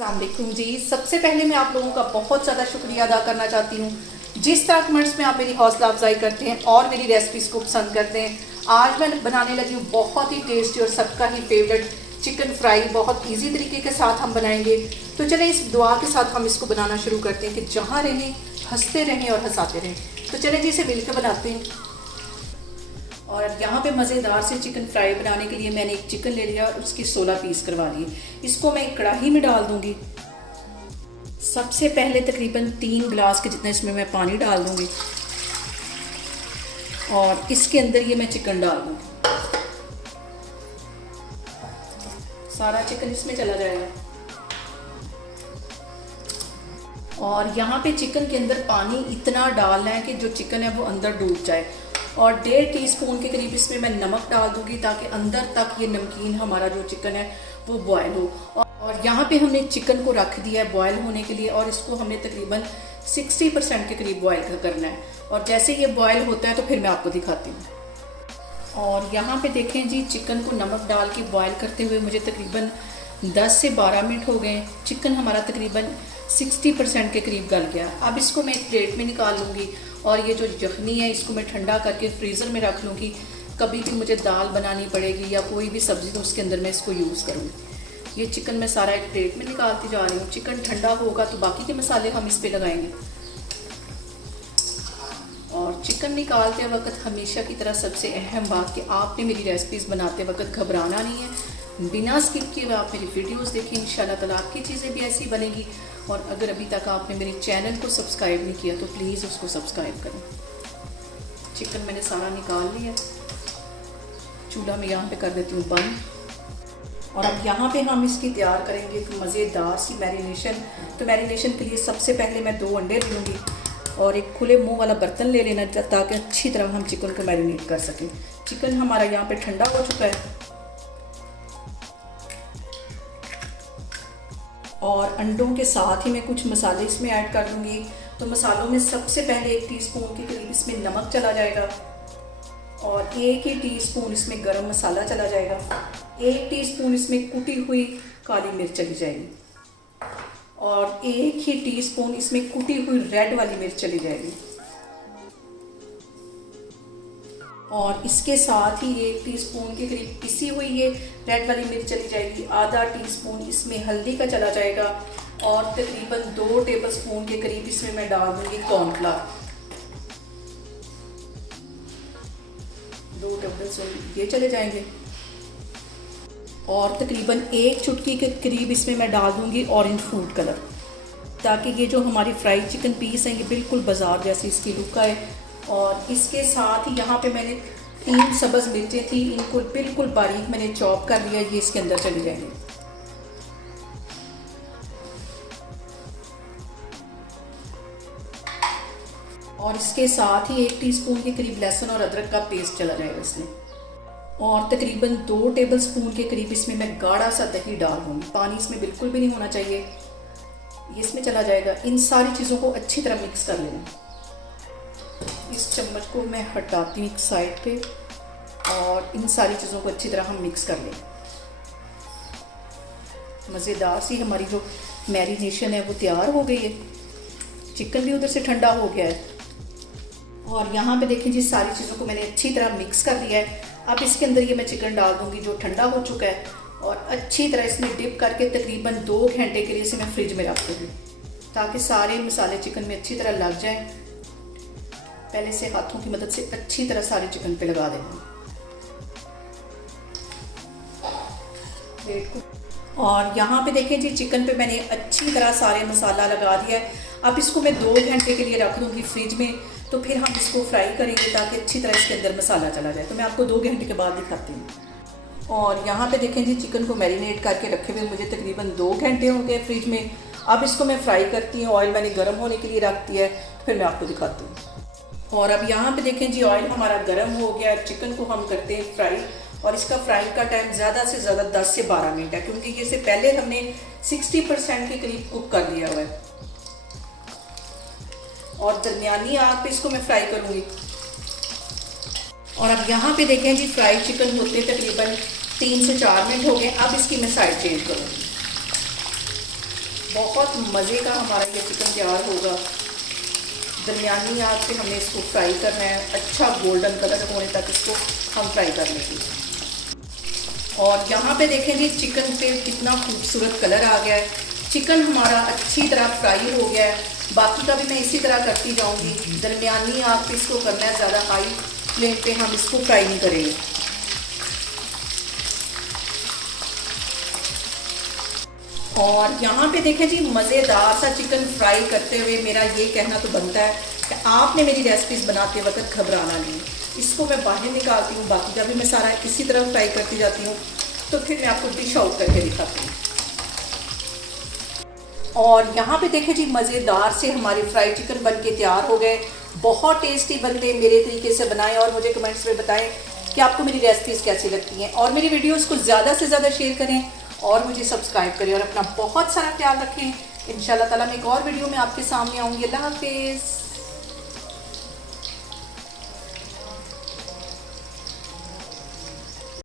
अस्सलाम वालेकुम जी। सबसे पहले मैं आप लोगों का बहुत ज़्यादा शुक्रिया अदा करना चाहती हूँ जिस तरह कमेंट्स में आप मेरी हौसला अफजाई करते हैं और मेरी रेसिपीज़ को पसंद करते हैं। आज मैं बनाने लगी हूँ बहुत ही टेस्टी और सबका ही फेवरेट चिकन फ्राई। बहुत इजी तरीके के साथ हम बनाएंगे। तो चलें इस दुआ के साथ हम इसको बनाना शुरू करते हैं कि जहाँ रहें हंसते रहें और हंसाते रहें। तो चलें जी इसे मिलकर बनाते हैं। और यहाँ पे मज़ेदार से चिकन फ्राई बनाने के लिए मैंने एक चिकन ले लिया और उसकी 16 पीस करवा लिए। इसको मैं एक कढ़ाई में डाल दूँगी। सबसे पहले तकरीबन 3 गिलास के जितना इसमें मैं पानी डाल दूँगी और इसके अंदर ये मैं चिकन डाल दूँगी। सारा चिकन इसमें चला जाएगा और यहाँ पे चिकन के अंदर पानी इतना डालना है कि जो चिकन है वो अंदर डूब जाए। और 1.5 टीस्पून के करीब इसमें मैं नमक डाल दूंगी ताकि अंदर तक ये नमकीन हमारा जो चिकन है वो बॉयल हो। और यहाँ पे हमने चिकन को रख दिया है बॉयल होने के लिए और इसको हमने तकरीबन 60% के करीब बॉयल करना है। और जैसे ये बॉयल होता है तो फिर मैं आपको दिखाती हूँ। और यहाँ पे देखें जी, चिकन को नमक डाल के बॉयल करते हुए मुझे तकरीबन 10 से 12 मिनट हो गए। चिकन हमारा तकरीबन 60% के करीब गल गया। अब इसको मैं एक प्लेट में निकाल लूँगी और ये जो यखनी है इसको मैं ठंडा करके फ्रीज़र में रख लूँगी। कभी भी मुझे दाल बनानी पड़ेगी या कोई भी सब्ज़ी तो उसके अंदर मैं इसको यूज़ करूँगी। ये चिकन मैं सारा एक प्लेट में निकालती जा रही हूँ। चिकन ठंडा होगा तो बाकी के मसाले हम इस पर लगाएंगे। और चिकन निकालते वक्त हमेशा की तरह सबसे अहम बात कि आपने मेरी रेसिपीज़ बनाते वक्त घबराना नहीं है। बिना स्किप किए हुए आप मेरी वीडियोस देखें। इंशाल्लाह ताला आपकी चीज़ें भी ऐसी बनेगी। और अगर अभी तक आपने मेरे चैनल को सब्सक्राइब नहीं किया तो प्लीज़ उसको सब्सक्राइब करें। चिकन मैंने सारा निकाल लिया। चूल्हा मैं यहाँ पे कर देती हूँ बंद। और अब यहाँ पे हम इसकी तैयार करेंगे एक मज़ेदार सी मैरिनेशन। तो मैरिनेशन के लिए सबसे पहले मैं 2 अंडे लूँगी और एक खुले मुंह वाला बर्तन ले लेना ताकि अच्छी तरह हम चिकन को मैरिनेट कर सकें। चिकन हमारा यहाँ पे ठंडा हो चुका है और अंडों के साथ ही मैं कुछ मसाले इसमें ऐड कर दूँगी। तो मसालों में सबसे पहले 1 टीस्पून के करीब इसमें नमक चला जाएगा और 1 ही टीस्पून इसमें गरम मसाला चला जाएगा। 1 टीस्पून इसमें कुटी हुई काली मिर्च चली जाएगी और 1 ही टीस्पून इसमें कुटी हुई रेड वाली मिर्च चली जाएगी। और इसके साथ ही 1 टीस्पून के करीब पिसी हुई ये रेड वाली मिर्च चली जाएगी। आधा टीस्पून इसमें हल्दी का चला जाएगा और तकरीबन 2 टेबलस्पून के करीब इसमें मैं डाल दूँगी कॉर्नफ्लावर। 2 टेबलस्पून ये चले जाएंगे और तकरीबन 1 चुटकी के करीब इसमें मैं डाल दूँगी ऑरेंज फूड कलर ताकि ये जो हमारी फ्राइड चिकन पीस हैं ये बिल्कुल बाजार जैसी इसकी लुक आए। और इसके साथ ही यहाँ पे मैंने 3 सब्ज़ मिर्चें थी, इनको बिल्कुल बारीक मैंने चॉप कर लिया। ये इसके अंदर चली जाएंगे। और इसके साथ ही 1 टीस्पून के करीब लहसुन और अदरक का पेस्ट चला जाएगा इसमें। और तकरीबन 2 टेबलस्पून के करीब इसमें मैं गाढ़ा सा दही डाल दूँगी। पानी इसमें बिल्कुल भी नहीं होना चाहिए। ये इसमें चला जाएगा। इन सारी चीज़ों को अच्छी तरह मिक्स कर लेना। इस चम्मच को मैं हटाती हूँ एक साइड पे और इन सारी चीज़ों को अच्छी तरह हम मिक्स कर लें। मज़ेदार सी हमारी जो मैरिनेशन है वो तैयार हो गई है। चिकन भी उधर से ठंडा हो गया है और यहाँ पे देखें जी, सारी चीज़ों को मैंने अच्छी तरह मिक्स कर दिया है। अब इसके अंदर ये मैं चिकन डाल दूँगी जो ठंडा हो चुका है और अच्छी तरह इसमें डिप करके तकरीबन 2 घंटे के लिए इसे मैं फ्रिज में रख दूँगी ताकि सारे मसाले चिकन में अच्छी तरह लग जाएँ। पहले से हाथों की मदद से अच्छी तरह सारे चिकन पे लगा देना। और यहाँ पे देखें जी, चिकन पे मैंने अच्छी तरह सारे मसाला लगा दिया है। अब इसको मैं 2 घंटे के लिए रख दूँगी फ्रिज में। तो फिर हम इसको फ्राई करेंगे ताकि अच्छी तरह इसके अंदर मसाला चला जाए। तो मैं आपको 2 घंटे के बाद दिखाती हूँ। और यहाँ पे देखें जी, चिकन को मैरिनेट करके रखे हुए मुझे तकरीबन 2 घंटे हो गए फ्रिज में। अब इसको मैं फ्राई करती हूँ। ऑयल मैंने गर्म होने के लिए रख दिया है, फिर मैं आपको दिखाती हूँ। और अब यहाँ पे देखें जी, ऑयल हमारा गर्म हो गया। चिकन को हम करते हैं फ्राई और इसका फ्राई का टाइम ज़्यादा से ज़्यादा 10 से 12 मिनट है क्योंकि ये से पहले हमने 60% के करीब कुक कर लिया हुआ है। और दरमियानी आग पे इसको मैं फ्राई करूँगी। और अब यहाँ पे देखें जी, फ्राई चिकन होते तकरीबन 3 से 4 मिनट हो गए। अब इसकी मैं साइड चेंज करूँगी। बहुत मज़े का हमारा ये चिकन तैयार होगा। दरमियानी आंच पे हमने इसको फ्राई करना है, अच्छा गोल्डन कलर होने तक इसको हम फ्राई कर लेंगे। और यहाँ पे देखें जी चिकन पे कितना खूबसूरत कलर आ गया है। चिकन हमारा अच्छी तरह फ्राई हो गया है। बाकी का भी मैं इसी तरह करती जाऊँगी। दरमियानी आंच पे इसको करना है, ज़्यादा हाई फ्लेम पे हम इसको फ्राई नहीं करेंगे। और यहाँ पे देखें जी मज़ेदार सा चिकन फ्राई करते हुए मेरा ये कहना तो बनता है कि आपने मेरी रेसिपीज़ बनाते वक्त घबराना नहीं। इसको मैं बाहर निकालती हूँ, बाकी का भी मैं सारा इसी तरह फ्राई करती जाती हूँ। तो फिर मैं आपको डिश आउट करके दिखाती हूँ। और यहाँ पे देखें जी मज़ेदार से हमारे फ्राइड चिकन बन के तैयार हो गए। बहुत टेस्टी बनते, मेरे तरीके से बनाएं और मुझे कमेंट्स में बताएं कि आपको मेरी रेसिपीज़ कैसी लगती हैं। और मेरी वीडियोस को ज़्यादा से ज़्यादा शेयर करें और मुझे सब्सक्राइब करें और अपना बहुत सारा ख्याल रखें। इंशाल्लाह ताला मैं एक और वीडियो में आपके सामने आऊँगी। अल्लाह हाफिज़।